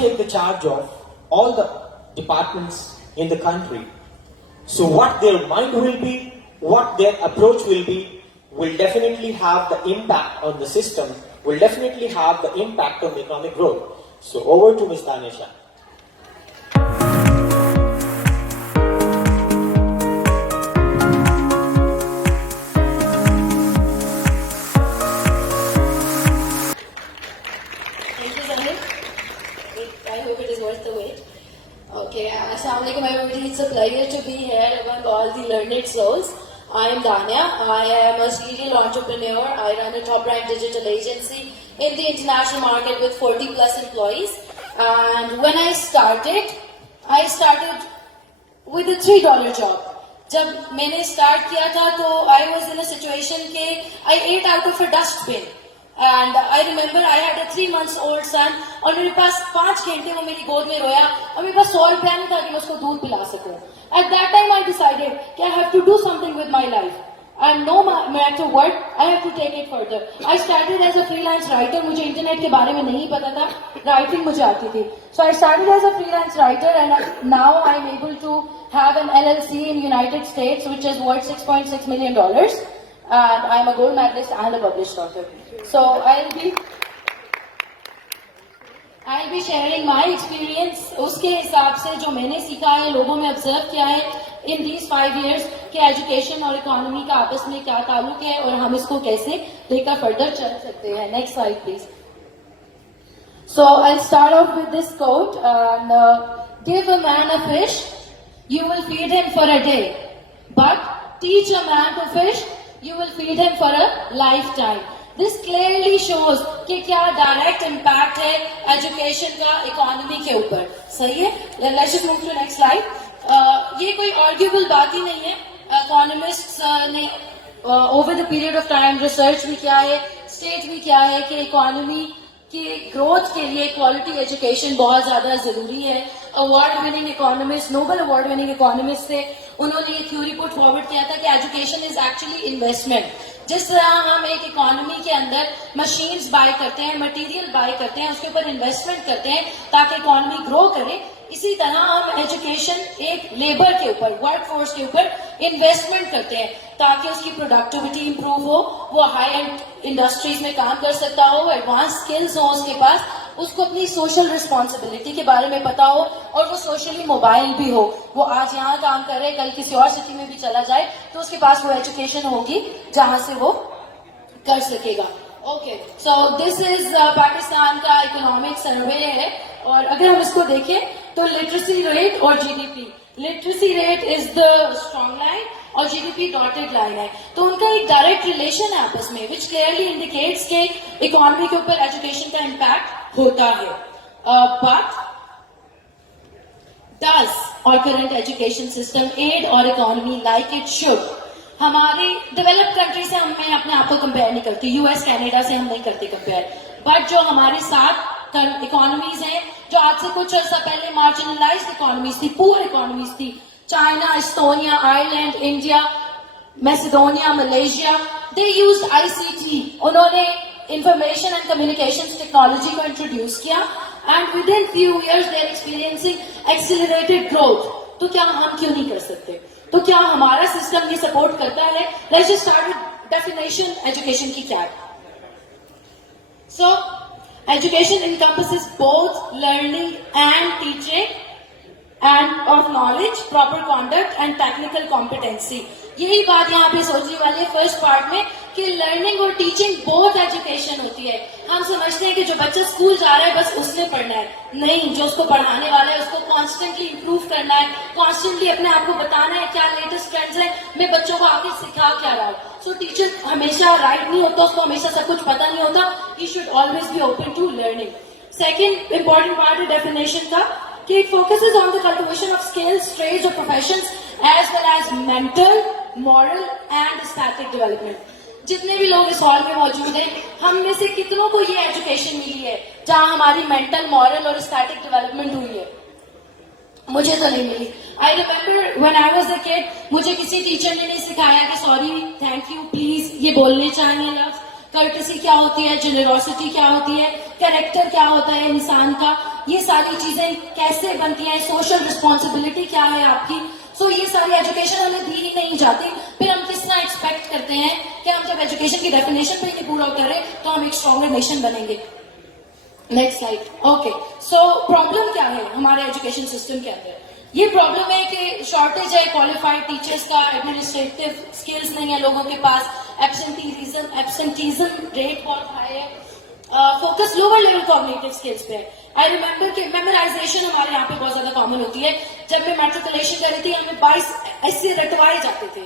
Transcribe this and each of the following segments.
take the charge of all the departments in the country. So what their mind will be, what their approach will be, will definitely have the impact on the system, will definitely have the impact on the economic growth. So over to Ms. Danisha. I hope it is worth the wait. Okay, Assalamualaikum everybody. It's a pleasure to be here among all the learned souls. I am Dania. I am a serial entrepreneur. I run a top-ranked digital agency in the international market with 40 plus employees. And when I started with a $3 job. जब मैंने start किया था तो I was in a situation के I ate out of a dustbin. And I remember I had a 3-month-old son और मेरे पास 5 घंटे वो मेरी गोद में रोया और मेरे पास 100 रुपया नहीं था कि मैं उसको दूध पिला सकूं. At that time I decided कि I have to do something with my life and no matter what I have to take it further. I started as a freelance writer. मुझे इंटरनेट के बारे में नहीं पता था, राइटिंग मुझे आती थी. So I started as a freelance writer and now I am able to have an LLC in United States which is worth $6.6 million. And I am a gold medalist and a published author. So I'll be sharing my experience उसके हिसाब से जो मैंने सीखा है, लोगों में observe किया है in these 5 years कि एजुकेशन और इकोनॉमी का आपस में क्या ताल्लुक है और हम इसको कैसे लेकर फर्दर चल सकते हैं. Next slide please. So I'll start off with this quote and give a man a fish, you will feed him for a day, but teach a man to fish, you will feed him for a lifetime. This clearly shows कि क्या direct impact है education का economy के ऊपर. सही है. Let's just move to next slide. ये कोई आर्ग्यूबल बात ही नहीं है. इकोनॉमिस्ट्स ने over the period of time research भी किया है, स्टेट भी किया है कि इकोनॉमी की ग्रोथ के लिए क्वालिटी एजुकेशन बहुत ज्यादा जरूरी है. Award winning economist, Nobel award winning economist थे, उन्होंने ये थ्योरी पुट फॉरवर्ड किया था कि एजुकेशन इज एक्चुअली इन्वेस्टमेंट. जिस तरह हम एक इकोनॉमी के अंदर मशीन्स बाय करते हैं, मटेरियल बाय करते हैं, उसके ऊपर इन्वेस्टमेंट करते हैं ताकि इकोनॉमी ग्रो करे, इसी तरह हम एजुकेशन एक लेबर के ऊपर, वर्कफोर्स के ऊपर इन्वेस्टमेंट करते हैं ताकि उसकी प्रोडक्टिविटी इंप्रूव हो, वो हाई एंड इंडस्ट्रीज में काम कर सकता हो, एडवांस स्किल्स हो उसके पास, उसको अपनी सोशल रिस्पॉन्सिबिलिटी के बारे में पता हो और वो सोशली मोबाइल भी हो. वो आज यहाँ काम कर रहे, कल किसी और सिटी में भी चला जाए तो उसके पास वो एजुकेशन होगी जहां से वो कर सकेगा. Okay, so this is Pakistan का इकोनॉमिक सर्वे है और अगर हम इसको देखें तो लिटरेसी रेट और GDP, literacy rate is the strong line और जीडीपी डॉटेड लाइन है. तो उनका एक डायरेक्ट रिलेशन है आपस में विच क्लियरली इंडिकेट्स के इकोनॉमी के ऊपर एजुकेशन का इम्पैक्ट होता है. बट डज और करंट एजुकेशन सिस्टम एड और इकोनॉमी लाइक इट शुड? हमारी डेवलप्ड कंट्री से मैं अपने आप को कंपेयर नहीं करती, यूएस कनाडा से हम नहीं करते कंपेयर, बट जो हमारे साथ इकोनॉमीज हैं जो आज से कुछ अर्सा पहले मार्जिनलाइज्ड इकोनॉमीज थी, पुअर इकोनॉमीज थी, China, Estonia, Ireland, India, Macedonia, Malaysia, they used ICT. उन्होंने इंफॉर्मेशन एंड कम्युनिकेशन टेक्नोलॉजी को इंट्रोड्यूस किया and within few years they are experiencing accelerated growth. तो क्या हम क्यों नहीं कर सकते? तो क्या हमारा सिस्टम ये सपोर्ट करता है? Let's just start with definition education की क्या है. So education encompasses both learning and teaching and of knowledge, proper conduct and technical competency. यही बात यहाँ पे सोचने वाले फर्स्ट पार्ट में कि लर्निंग और टीचिंग बहुत एजुकेशन होती है. हम समझते हैं कि जो बच्चा स्कूल जा रहा है बस उसने पढ़ना है. नहीं, जो उसको पढ़ाने वाला है उसको कॉन्स्टेंटली इंप्रूव करना है, कॉन्स्टेंटली अपने आप को बताना है क्या लेटेस्ट ट्रेंड्स है, मैं बच्चों को आगे सिखा क्या रहा हूँ. सो टीचर हमेशा राइट नहीं होता, उसको हमेशा सब कुछ पता नहीं होता. He should always be open to learning. Second important part है डेफिनेशन का कि it focuses on the cultivation of skills, trades और professions as well as mental, moral and aesthetic development. जितने भी लोग इस हॉल में मौजूद हैं, हम में से कितनों को ये एजुकेशन मिली है जहां हमारी मेंटल, मॉरल और एस्थेटिक डेवलपमेंट हुई है? मुझे तो नहीं मिली. I remember when I was a kid, मुझे किसी टीचर ने नहीं सिखाया कि सॉरी, थैंक यू, प्लीज ये बोलने चाहिए लफ्ज, कर्टसी क्या होती है, जेनरोसिटी क्या होती है, कैरेक्टर क्या होता है इंसान का, ये सारी चीजें कैसे बनती हैं, सोशल रिस्पॉन्सिबिलिटी क्या है आपकी। सो ये सारी एजुकेशन हमें दी ही नहीं जाती, फिर हम किस तरह एक्सपेक्ट करते हैं कि हम जब एजुकेशन की डेफिनेशन पे ही नहीं पूरा करें तो हम एक स्ट्रॉन्गर नेशन बनेंगे। Next slide. Okay, so problem क्या है हमारे एजुकेशन सिस्टम के अंदर? ये प्रॉब्लम है कि शॉर्टेज है क्वालिफाइड टीचर्स का, एडमिनिस्ट्रेटिव स्किल्स नहीं है लोगों के पास, एब्सेंटीज्म रेट बहुत हाई है, focus lower level cognitive skills पे है। आई रिमेम्बर कि मेमोराइजेशन हमारे यहाँ पे बहुत ज्यादा कॉमन होती है। जब मैं मैट्रिकुलेशन कर रही थी हमें 22 ऐसे रटवाए जाते थे,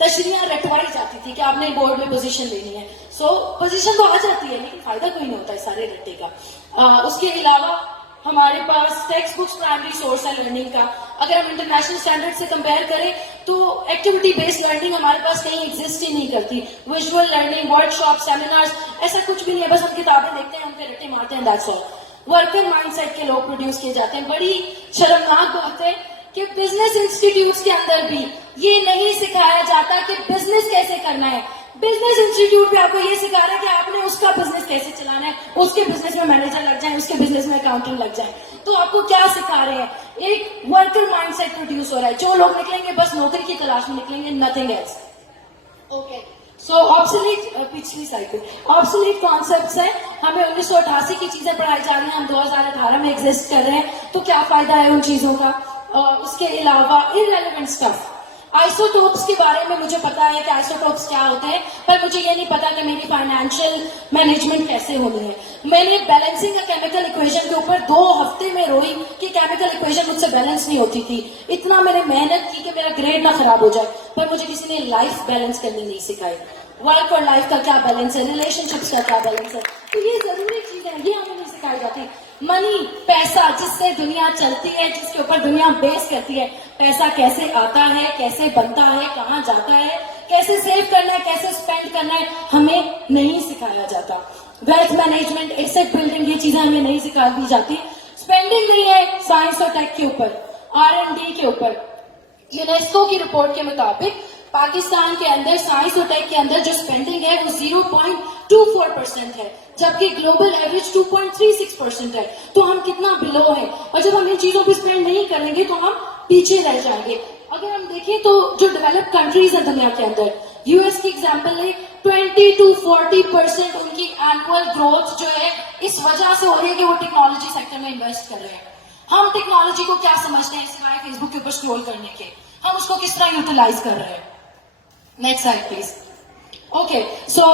तशरियां रटवाई जाती थी कि आपने बोर्ड में पोजीशन लेनी है। सो पोजीशन तो आ जाती है लेकिन फायदा कोई नहीं होता है सारे रट्टे का। उसके अलावा हमारे पास टेक्स्ट बुक्स प्राइमरी सोर्स है लर्निंग का। अगर हम इंटरनेशनल स्टैंडर्ड से कंपेयर करें तो एक्टिविटी बेस्ड लर्निंग हमारे पास कहीं एग्जिस्ट ही नहीं करती। विजुअल लर्निंग, वर्कशॉप, सेमिनार्स, ऐसा कुछ भी नहीं है। बस हम किताबें देखते हैं, हम पे रट्टे मारते हैं, दैट्स ऑल। वर्कर माइंडसेट के लोग प्रोड्यूस किए जाते हैं। बड़ी शर्मनाक बात है कि बिजनेस इंस्टीट्यूट्स के अंदर भी ये नहीं सिखाया जाता कि बिजनेस कैसे करना है। बिजनेस इंस्टीट्यूट पे आपको ये सिखा रहा है कि आपने उसका बिजनेस कैसे चलाना है, उसके बिजनेस में मैनेजर लग जाए, उसके बिजनेस में अकाउंटेंट लग जाए। तो आपको क्या सिखा रहे हैं? एक वर्कर माइंडसेट प्रोड्यूस हो रहा है। जो लोग निकलेंगे बस नौकरी की तलाश में निकलेंगे, नथिंग एल्स। ओके, सो ऑब्सोलीट, पिछली साइड पे ऑब्सोलीट कॉन्सेप्ट्स है। हमें 1988 की चीजें पढ़ाई जा रही हैं, हम 2018 में एग्जिस्ट कर रहे हैं, तो क्या फायदा है उन चीजों का? उसके अलावा इररेलेवेंट स्टफ। आइसोटोप्स के बारे में मुझे पता है कि आइसोटोप्स क्या होते हैं, पर मुझे ये नहीं पता कि मेरी फाइनेंशियल मैनेजमेंट कैसे होनी है। मैंने बैलेंसिंग का केमिकल इक्वेशन के ऊपर 2 हफ्ते में रोई कि केमिकल इक्वेशन मुझसे बैलेंस नहीं होती थी। इतना मैंने मेहनत की कि मेरा ग्रेड ना खराब हो जाए, पर मुझे किसी ने लाइफ बैलेंस करनी नहीं सिखाई। वर्क और लाइफ का क्या बैलेंस है, रिलेशनशिप्स का क्या बैलेंस है, तो ये जरूरी चीज है, ये हमें नहीं सिखाई जाती। मनी, पैसा, जिससे दुनिया चलती है, जिसके ऊपर दुनिया बेस करती है, पैसा कैसे आता है, कैसे बनता है, कहाँ जाता है, कैसे सेव करना है, कैसे स्पेंड करना है, हमें नहीं सिखाया जाता। वेल्थ मैनेजमेंट, एसेट बिल्डिंग, ये चीजें हमें नहीं सिखा दी जाती। स्पेंडिंग नहीं है साइंस और टेक के ऊपर, R&D के ऊपर। यूनेस्को की रिपोर्ट के मुताबिक पाकिस्तान के अंदर साइंस और टेक के अंदर जो स्पेंडिंग है वो 0.24% है, जबकि ग्लोबल एवरेज 2.36% है। तो हम कितना बिलो है, और जब हम इन चीजों पर स्पेंड नहीं करेंगे तो हम पीछे रह जाएंगे। अगर हम देखें तो जो डेवलप्ड कंट्रीज है दुनिया के अंदर, यूएस की एग्जांपल ले, 20 to 40% उनकी एनुअल ग्रोथ जो है इस वजह से हो रही है कि वो टेक्नोलॉजी सेक्टर में इन्वेस्ट कर रहे हैं। हम टेक्नोलॉजी को क्या समझते हैं सिवाय फेसबुक के ऊपर स्क्रॉल करने के? हम उसको किस तरह यूटिलाइज कर रहे हैं? Next slide please. Okay, so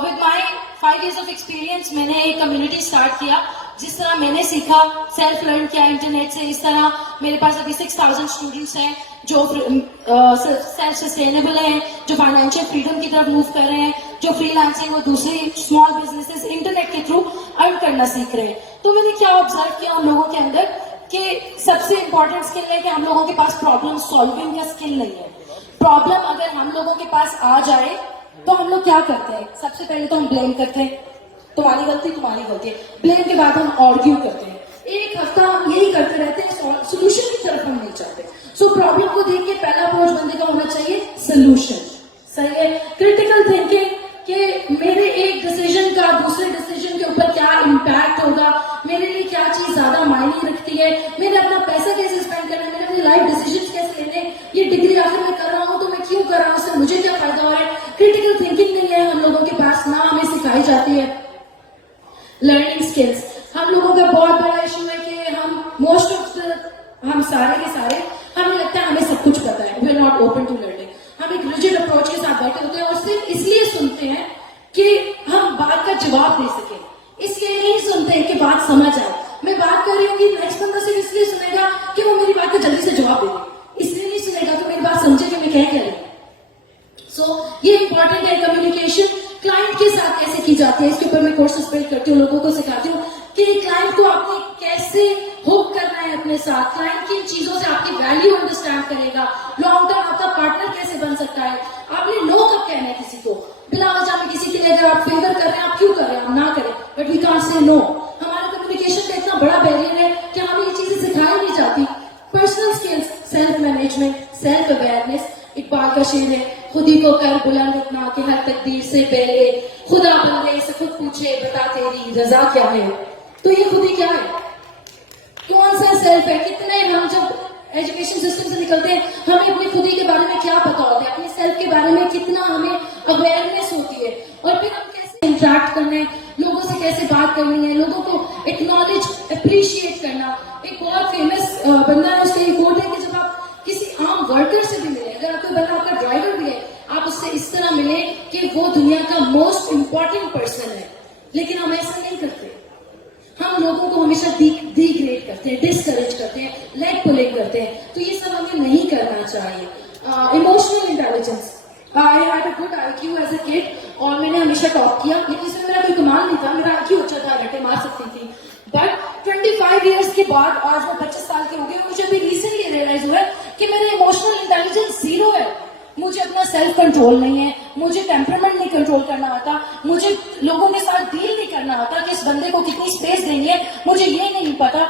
with my 5 years of experience मैंने एक कम्युनिटी स्टार्ट किया। जिस तरह मैंने सीखा, सेल्फ लर्न किया इंटरनेट से, इस तरह मेरे पास अभी 6000 स्टूडेंट्स हैं जो सेल्फ सस्टेनेबल हैं, जो फाइनेंशियल फ्रीडम की तरफ मूव कर रहे हैं, जो फ्रीलांसिंग और दूसरी स्मॉल बिजनेसेस इंटरनेट के थ्रू अर्न करना सीख रहे हैं। तो मैंने क्या ऑब्जर्व किया उन लोगों के अंदर कि सबसे इंपॉर्टेंट स्किल है कि हम लोगों के पास प्रॉब्लम सॉल्विंग का स्किल नहीं है। प्रॉब्लम अगर हम लोगों के पास आ जाए तो हम लोग क्या करते हैं? सबसे पहले तो हम ब्लेम करते हैं, तुम्हारी गलती तुम्हारी गलती है। ब्लेम के बाद हम आर्ग्यू करते हैं, एक हफ्ता यही करते रहते हैं, सोल्यूशन की तरफ हम नहीं चाहते। सो प्रॉब्लम को देख के पहला अप्रोच बंदे का होना चाहिए सोल्यूशन। सही है, क्रिटिकल थिंकिंग कि मेरे एक डिसीजन का दूसरे डिसीजन के ऊपर क्या इम्पैक्ट होगा, मेरे लिए क्या चीज ज्यादा मायने रखती है, मैंने अपना पैसा कैसे स्पेंड करना है, मैंने अपनी लाइफ डिसीजन कैसे लेने, ये डिग्री आखिर मैं कर रहा हूँ तो मैं क्यों कर रहा हूँ, उससे मुझे क्या फायदा हो रहा है। क्रिटिकल थिंकिंग नहीं है हम लोगों के पास, ना हमें सिखाई जाती है। लर्निंग स्किल्स, हम लोगों का बहुत बड़ा इशू है कि हम सारे के सारे हमें लगता है हमें सब कुछ पता है, we are not open to learning. हम एक रिजिड अप्रोच के साथ बैठे होते हैं और सिर्फ इसलिए सुनते हैं कि हम बात का जवाब दे सके, इसलिए नहीं सुनते हैं कि बात समझ आए। मैं बात कर रही हूँ कि नेक्स्ट बंदा सिर्फ इसलिए सुनेगा कि वो मेरी बात का जल्दी से जवाब दे दे, इसलिए नहीं सुनेगा कि मेरी बात समझे कि मैं क्या कह रही हूँ। सो ये इंपॉर्टेंट है। कम्युनिकेशन क्लाइंट के साथ कैसे की जाती है, इसके ऊपर मैं कोर्सेस बिल्ड करती हूँ, लोगों को सिखाती हूँ कि क्लाइंट को आपने कैसे हुक करना है अपने साथ, क्लाइंट किन चीजों से आपकी वैल्यू अंडरस्टैंड करेगा, लॉन्ग टर्म आपका पार्टनर कैसे बन सकता है। आपने नो कब कहना है किसी को, बिना वजह में किसी के लिए अगर आप फेवर कर रहे हैं, आप क्यों कर रहे हैं, आप ना करें, but we can't say no. हमारा कम्युनिकेशन का इतना बड़ा बैरियर है कि हमें ये चीजें सिखाई नहीं जाती। Personal skills, self management, self awareness. Iqbal का शेर है, खुद ही को कर बुलंद इतना कि हर तकदीर से पहले खुदा बंदे से खुद पूछे बता तेरी रजा क्या है। तो ये खुद ही क्या है? सेल्फ है, कितने हम जब एजुकेशन सिस्टम से निकलते हैं हमें अपनी खुदी के बारे में क्या पता होता है, अपने सेल्फ के बारे में कितना हमें अवेयरनेस होती है, और फिर हम कैसे इंटरेक्ट करना है, लोगों से कैसे बात करनी है, लोगों को एक्नॉलेज अप्रिशिएट करना। एक बहुत फेमस बंदा है, उसका एक कोट है कि जब आप किसी आम वर्कर से भी मिले, अगर आपको बंदा आपका ड्राइवर भी है, आप उससे इस तरह मिले कि वो दुनिया का मोस्ट इंपॉर्टेंट पर्सन है, लेकिन हम ऐसा नहीं करते। हम लोगों को हमेशा डिग्रेड करते हैं, डिस्करेज करते हैं, लेग पुलिंग करते हैं, तो ये सब हमें नहीं करना चाहिए। Emotional intelligence, I had a good IQ as a kid, और मैंने हमेशा टॉप किया, लेकिन इसमें मेरा कोई कमाल नहीं था, मेरा IQ अच्छा था, रटे मार सकती थी। बट 25 इयर्स के बाद, आज मैं 25 साल की हो गई, मुझे अभी रिसेंटली रियलाइज हुआ है कि मेरा इमोशनल इंटेलिजेंस 0 है। मुझे अपना सेल्फ कंट्रोल नहीं है, मुझे टेम्परामेंट नहीं कंट्रोल करना आता, मुझे लोगों के साथ डील नहीं करना आता कि इस बंदे को कितनी स्पेस देनी है, मुझे ये नहीं पता।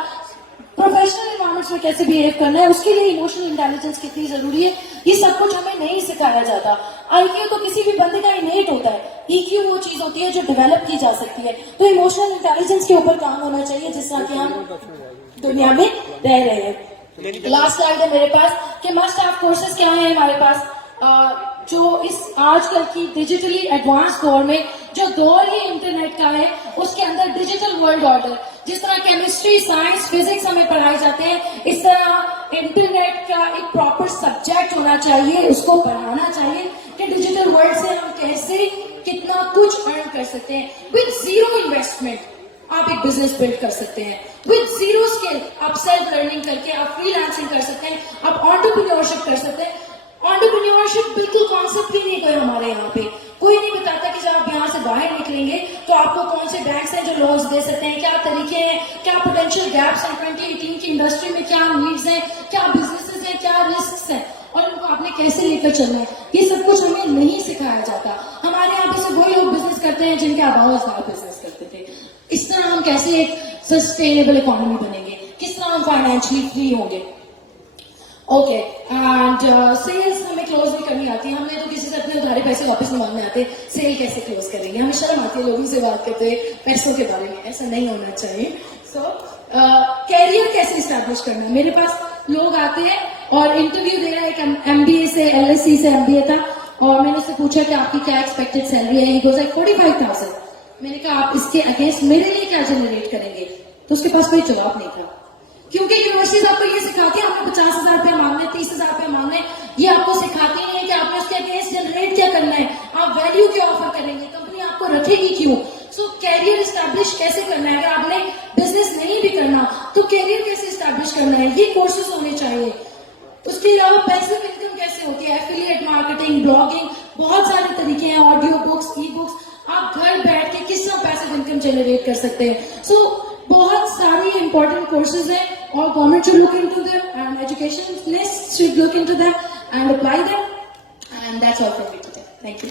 प्रोफेशनल एनवायरमेंट्स में कैसे बिहेव करना है, उसके लिए इमोशनल इंटेलिजेंस कितनी जरूरी है, ये सब कुछ हमें नहीं सिखाया जाता। IQ तो किसी भी बंदे का इनेट होता है, EQ वो चीज होती है जो डेवलप की जा सकती है। तो इमोशनल इंटेलिजेंस के ऊपर काम होना चाहिए, जिस तरह की हम दुनिया में रह रहे हैं। लास्ट स्लाइड है मेरे पास कि मस्ट हैव कोर्सेज क्या है हमारे पास, जो इस आजकल की डिजिटली एडवांस दौर में, जो दौर ही इंटरनेट का है, उसके अंदर डिजिटल वर्ल्ड ऑर्डर, जिस तरह केमिस्ट्री, साइंस, फिजिक्स हमें पढ़ाए जाते हैं, इस तरह इंटरनेट का एक प्रॉपर सब्जेक्ट होना चाहिए, उसको पढ़ाना चाहिए कि डिजिटल वर्ल्ड से हम कैसे कितना कुछ अर्न कर सकते हैं। विद 0 इन्वेस्टमेंट आप एक बिजनेस बिल्ड कर सकते हैं, विद 0 स्किल आप सेल्फ लर्निंग करके आप फ्रीलांसिंग कर सकते हैं, आप एंटरप्रेन्योरशिप कर सकते हैं। एंटरप्रेन्योरशिप बिल्कुल कॉन्सेप्ट ही नहीं कोई हमारे यहाँ पे, कोई नहीं बताता कि जब आप यहाँ से बाहर निकलेंगे तो आपको कौन से बैंक्स हैं जो लोन्स दे सकते हैं, क्या तरीके हैं, क्या पोटेंशियल गैप्स हैं 2018 की इंडस्ट्री में, क्या नीड्स हैं, क्या बिजनेसेस हैं, क्या रिस्क हैं, और उनको आपने कैसे लेकर चलना है, ये सब कुछ हमें नहीं सिखाया जाता। हमारे यहाँ पे से वही लोग बिजनेस करते हैं जिनके आबाज बिजनेस करते थे। इस तरह हम कैसे एक सस्टेनेबल इकोनॉमी बनेंगे, किस तरह हम फाइनेंशियली फ्री होंगे। ओके, एंड सेल्स हमें क्लोज नहीं करनी आती, हमें तो किसी से अपने उधारे पैसे वापस नहीं मांगने आते, सेल कैसे क्लोज करेंगे, हमें शर्म आती है लोगों से बात करते पैसों के बारे में, ऐसा नहीं होना चाहिए। सो कैरियर कैसे स्टैब्लिश करना है, मेरे पास लोग आते हैं और इंटरव्यू दे रहे हैं, एक MBA से LSE से MBA था, और मैंने उससे पूछा कि आपकी क्या एक्सपेक्टेड सैलरी है, गोज लाइक 45,000। मैंने कहा आप इसके अगेंस्ट मेरे लिए क्या जनरेट करेंगे, तो उसके पास कोई जवाब नहीं था, क्योंकि यूनिवर्सिटीज आपको ये सिखाती है आपको 50,000 रुपया मांगना है, 30,000 रुपया मांगना है, ये आपको सिखाती नहीं है कि आपने उसके अगेंस्ट जनरेट क्या करना है, आप वैल्यू क्या ऑफर करेंगे, कंपनी आपको रखेगी क्यों। सो कैरियर एस्टैब्लिश कैसे करना है, अगर आपने बिजनेस नहीं भी करना तो कैरियर कैसे एस्टैब्लिश करना है, ये कोर्सेज होने चाहिए। उसके अलावा पैसिव इनकम कैसे होती है, एफिलिएट मार्केटिंग, ब्लॉगिंग, बहुत सारे तरीके हैं, ऑडियो बुक्स, ई बुक्स, आप घर बैठ के किस तरह पैसिव इनकम जनरेट कर सकते हैं। सो बहुत सारी इंपॉर्टेंट कोर्सेज हैं, और government should look into them, and educationists should look into them and apply them, and that's all from me today. Thank you.